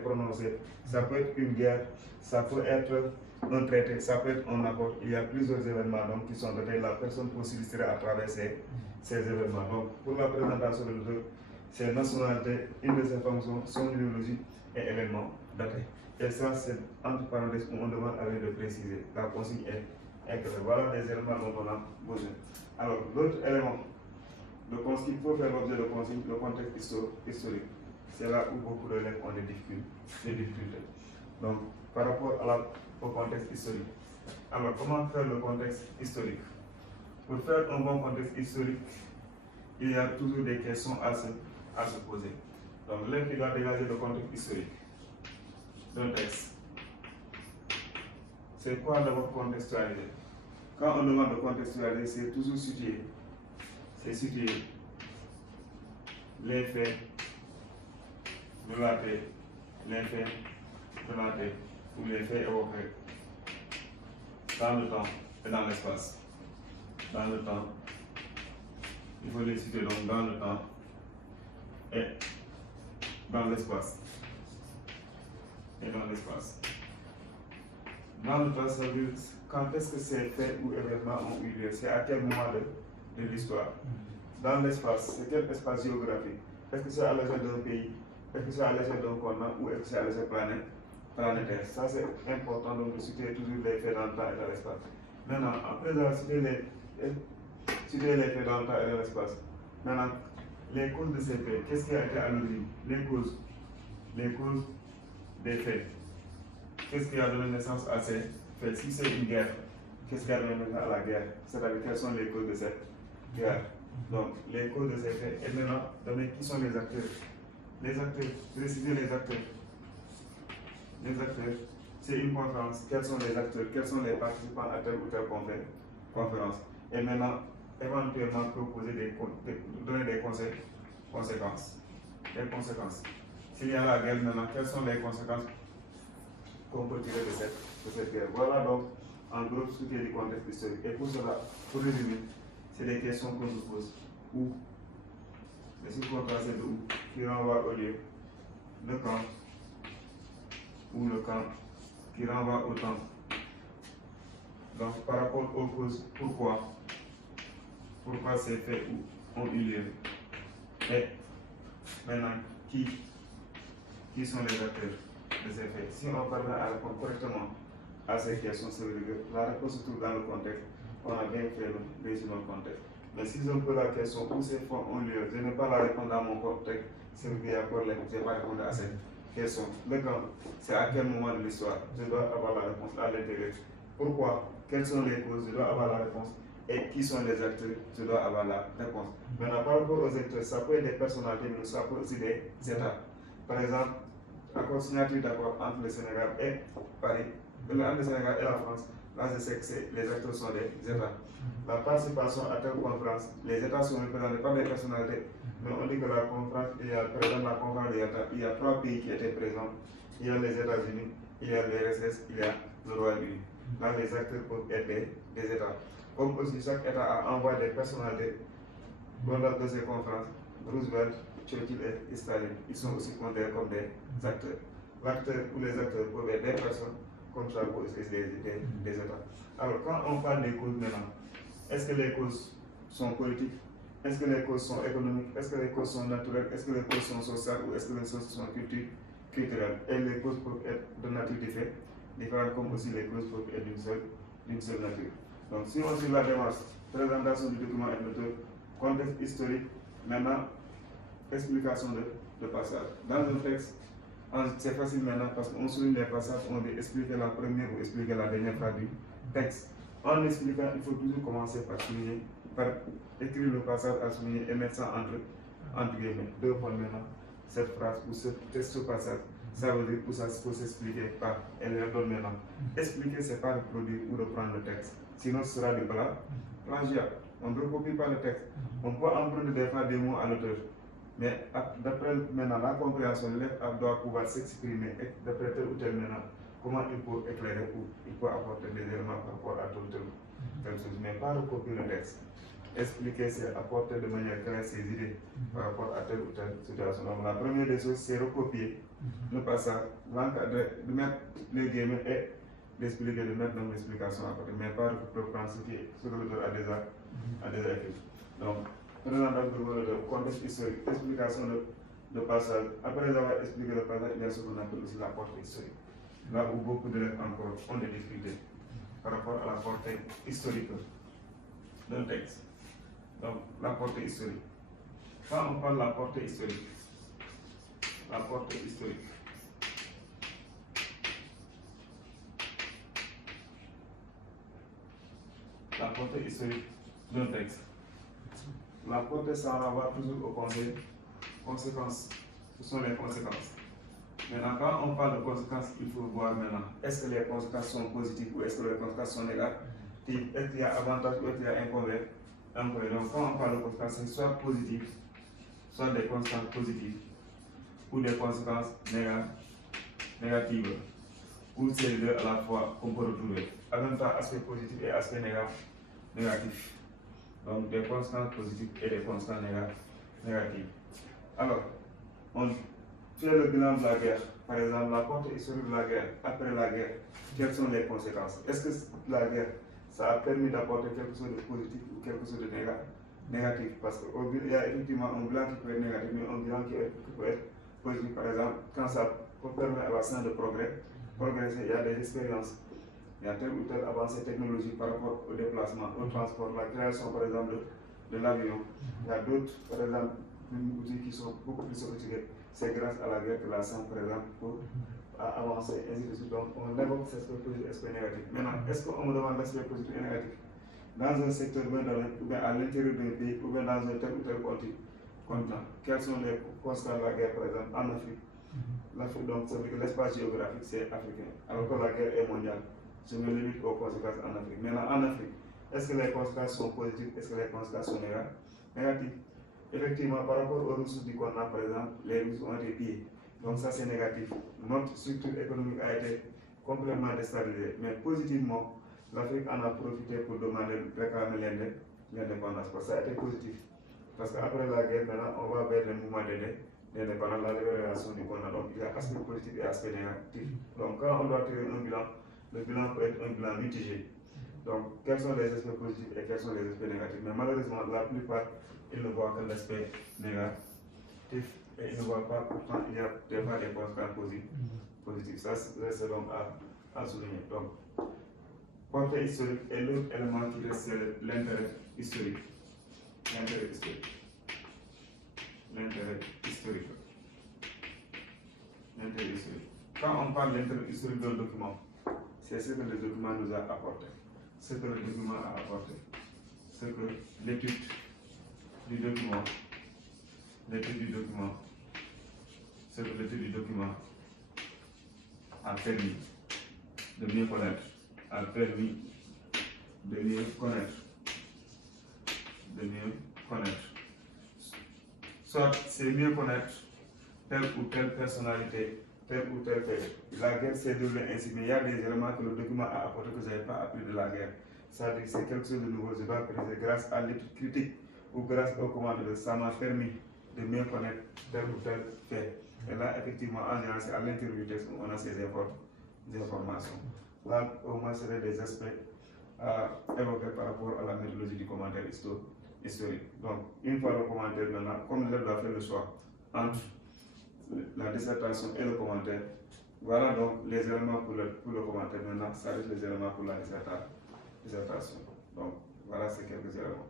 prononcé. Ça peut être une guerre, ça peut être un traité, ça peut être un accord. Il y a plusieurs événements donc, qui sont datés. La personne peut s'illustrer à travers ces événements. Donc, pour la présentation de l'auteur, c'est nationalité, une de ses fonctions, son idéologie et événements datés. Et ça, c'est entre parenthèses où on demande à lui de préciser. La consigne est que voilà des éléments dont on a besoin. Alors, l'autre élément, il faut faire l'objet de consigne, le contexte historique. C'est là où beaucoup d'élèves ont des difficultés. Donc, par rapport au contexte historique. Alors, comment faire le contexte historique? Pour faire un bon contexte historique, il y a toujours des questions à se poser. Donc, l'élève qui doit dégager le contexte historique d'un texte. C'est quoi d'abord contextualiser? Quand on demande de contextualiser, c'est toujours situer. C'est situer les faits, relater les faits, relater ou les faits évoqués dans le temps et dans l'espace. Dans le temps, il faut les situer donc dans le temps et dans l'espace. Et dans l'espace. Dans le temps, ça veut dire quand est-ce que ces faits ou événements ont eu lieu, c'est à quel moment de l'histoire. Dans l'espace, c'est quel espace géographique? Est-ce que c'est à l'échelle d'un pays? Est-ce que c'est à l'échelle d'un continent ou est-ce que c'est à l'échelle planétaire? Ça, c'est important donc de situer toujours les faits dans le temps et dans l'espace. Maintenant, après avoir situé les faits dans le temps et dans l'espace, maintenant, les causes de ces faits, qu'est-ce qui a été à l'origine? Les causes des faits. Qu'est-ce qui a donné naissance à ces faits? Si c'est une guerre, qu'est-ce qui a donné naissance à la guerre? C'est-à-dire quelles sont les causes de cette guerre? Donc, les causes de ces faits, et maintenant, donner qui sont les acteurs. Les acteurs, préciser les acteurs. Les acteurs, c'est une conférence. Quels sont les acteurs? Quels sont les participants à telle ou telle conférence? Et maintenant, éventuellement, donner des conséquences. Les conséquences. S'il y a la guerre maintenant, quelles sont les conséquences qu'on peut tirer de cette guerre? Voilà donc, en gros, ce qui est du contexte historique. Et pour cela, pour résumer, c'est des questions qu'on se pose. Où? Les circonstances de où? Qui renvoie au lieu. Le quand? Ou le quand? Qui renvoie au temps. Donc, par rapport aux causes, pourquoi? Pourquoi ces faits ont eu lieu? Et maintenant, qui sont les acteurs de ces faits? Si on parvient à répondre correctement à ces questions, ça veut dire que la réponse se trouve dans le contexte. On a bien fait le résumé du contexte. Mais si je me pose la question où ces faits ont lieu, je n'ai pas la réponse dans mon contexte, c'est qu'il y a problème, je n'ai pas répondu à cette question. Le quand, c'est à quel moment de l'histoire? Je dois avoir la réponse à l'intérieur. Pourquoi? Quelles sont les causes? Je dois avoir la réponse. Et qui sont les acteurs? Je dois avoir la réponse. Maintenant, par rapport aux acteurs, ça peut être des personnalités, mais ça peut aussi des États. Par exemple, accord signature d'accord entre le Sénégal et Paris, entre le Sénégal et la France. Là, je sais que les acteurs sont des États. La participation à telle conférence, les États sont représentés par des personnalités. Mais on dit que la conférence, par exemple, la conférence des États, il y a 3 pays qui étaient présents. Il y a les États-Unis, il y a l'URSS, il y a le Royaume-Uni. Là, les acteurs peuvent être des États. Comme aussi, chaque État a envoyé des personnalités dans de ces conférences. Roosevelt, Churchill et Staline, ils sont aussi considérés comme des acteurs. L'acteur ou les acteurs peuvent être des personnes, comme ça peut aussi des États. Alors, quand on parle des causes maintenant, est-ce que les causes sont politiques? Est-ce que les causes sont économiques? Est-ce que les causes sont naturelles? Est-ce que les causes sont sociales? Ou est-ce que les causes sont culturelles? Et les causes peuvent être de nature différente, comme aussi les causes peuvent être d'une seule nature. Donc, si on suit la démarche, présentation du document et méthode, contexte historique, maintenant, explication de passage. Dans un texte, c'est facile maintenant parce qu'on souligne les passages, on veut expliquer la première ou expliquer la dernière phrase du texte. En expliquant, il faut toujours commencer par souligner, par écrire le passage à souligner et mettre ça entre guillemets. 2 points maintenant, cette phrase ou ce passage, ça veut dire que ça faut s'expliquer par elle donne maintenant. Expliquer, c'est pas reproduire ou reprendre le texte. Sinon, ce sera du plagiat. On ne recopie pas le texte. On peut emprunter des fois des mots à l'auteur. Mais d'après maintenant la compréhension, l'élève doit pouvoir s'exprimer d'après tel ou tel maintenant, comment il peut éclairer ou il peut apporter des éléments par rapport à telle chose, mais pas recopier le texte. expliquer, c'est apporter de manière claire ses idées par rapport à telle ou telle situation. Donc la première des choses, c'est recopier le passage, l'encadrer, de mettre les guillemets et d'expliquer, de mettre dans l'explication à côté, mais pas de reprendre ce que l'auteur a déjà écrit. Donc, présentation de contexte historique, explication de passage. Après avoir expliqué le passage, il y a ce qu'on appelle aussi la portée historique. Là où beaucoup d'élèves encore ont des difficultés par rapport à la portée historique d'un texte. Donc, la portée historique. Quand on parle de la portée historique, la portée historique, la portée historique d'un texte. La portée, ça renvoie toujours aux conséquences. Ce sont les conséquences. Maintenant, quand on parle de conséquences, il faut voir maintenant, est-ce que les conséquences sont positives ou est-ce que les conséquences sont négatives? Est-ce qu'il y a avantage ou est-ce qu'il y a inconvénient? Donc, quand on parle de conséquences, c'est soit positives, soit des conséquences positives, ou des conséquences négatives, ou c'est les deux à la fois qu'on peut retrouver. En même temps, aspect positif et aspect négatif. Donc, des conséquences positives et des conséquences négatives. Alors, on fait le bilan de la guerre. Par exemple, la portée historique de la guerre, après la guerre, quelles sont les conséquences? Est-ce que la guerre, ça a permis d'apporter quelque chose de positif ou quelque chose de négatif? Parce qu'il y a effectivement un bilan qui peut être négatif, mais un bilan qui peut être positif. Par exemple, quand ça permet à la science de progresser, il y a des expériences. Il y a telle ou telle avancée technologique par rapport au déplacement, au transport, la création par exemple de l'avion. Il y a d'autres, par exemple, outils qui sont beaucoup plus sophistiqués. C'est grâce à la guerre que la science, par exemple, pour avancer, ainsi de suite. Donc, on évoque cet aspect positif et l'aspect négatif. Maintenant, est-ce qu'on me demande l'aspect positif et négatif dans un secteur ou bien à l'intérieur d'un pays ou bien dans un tel ou tel continent? Quels sont les constats de la guerre, par exemple, en Afrique? L'Afrique, donc, ça veut dire que l'espace géographique, c'est africain, alors que la guerre est mondiale. Je me limite aux conséquences en Afrique. Maintenant, en Afrique, est-ce que les conséquences sont positives? Est-ce que les conséquences sont négatives? Effectivement, par rapport aux ressources du continent, par exemple, les ressources ont été pillées. Donc ça, c'est négatif. Notre structure économique a été complètement déstabilisée. Mais positivement, l'Afrique en a profité pour réclamer l'indépendance. Parce que ça a été positif. Parce qu'après la guerre, maintenant, on va vers le mouvement d'indépendance, la libération du continent. Donc il y a aspect positif et aspect négatif. Donc quand on doit tirer un bilan, le bilan peut être un bilan mitigé. Donc, quels sont les aspects positifs et quels sont les aspects négatifs? Mais malheureusement, la plupart, ils ne voient que l'aspect négatif et ils ne voient pas, pourtant, il y a des fois des conséquences positives. Ça, c'est donc à souligner. Donc, portée historique est l'autre élément qui reste l'intérêt historique. L'intérêt historique. L'intérêt historique. L'intérêt historique. Quand on parle d'intérêt historique d'un document, c'est ce que le document nous a apporté. Ce que le document a apporté. Ce que l'étude du document, ce que l'étude du document a permis de mieux connaître, Soit c'est mieux connaître telle ou telle personnalité, tel ou tel fait. La guerre s'est déroulée ainsi, mais il y a des éléments que le document a apporté que je n'avais pas appris de la guerre. Ça veut dire que c'est quelque chose de nouveau, je dois préciser, grâce à l'étude critique ou grâce au commandement, ça m'a permis de mieux connaître tel ou tel fait. Et là, effectivement, en général, c'est à l'intérieur du texte qu'on a ces informations. Là, au moins, c'est des aspects à évoquer par rapport à la méthodologie du commentaire historique. Donc, une fois le commentaire maintenant, comme l'élève doit faire le choix entre la dissertation et le commentaire, voilà donc les éléments pour le commentaire. Maintenant, ça reste les éléments pour la dissertation. Donc, voilà ces quelques éléments.